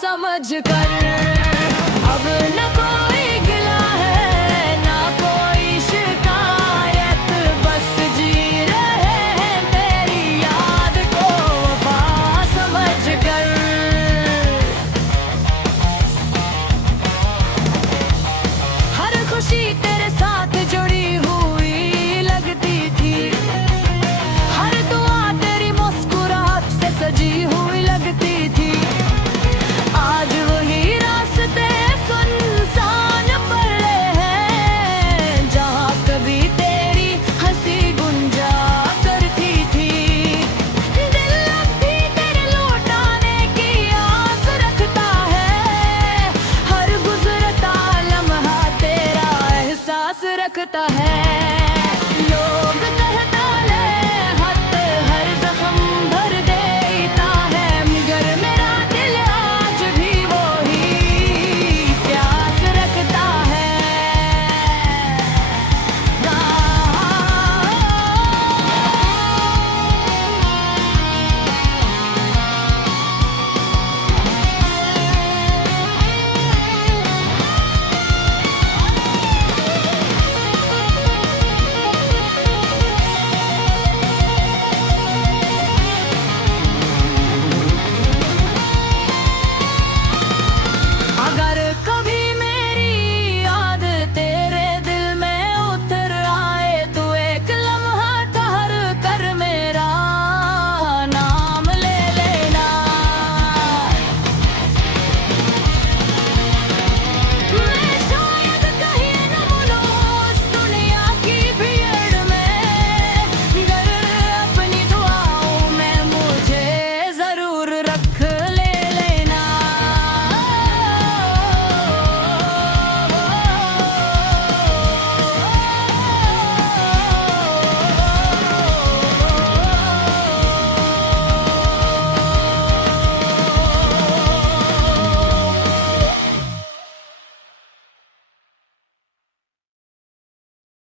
समझ कर अब न कोई गिला है ना कोई शिकायत, बस जी रहे हैं तेरी याद को वफा समझ कर। हर खुशी तेरे साथ जुड़ी हुई लगती थी, हर दुआ तेरी मुस्कुराहट से सजी हुई लगती थी। आज वही रास्ते सुनसान पड़े हैं जहाँ कभी तेरी हंसी गुंजा करती थी। दिल अब भी तेरे लौटाने की आस रखता है, हर गुजरता लम्हा तेरा एहसास रखता है। लोग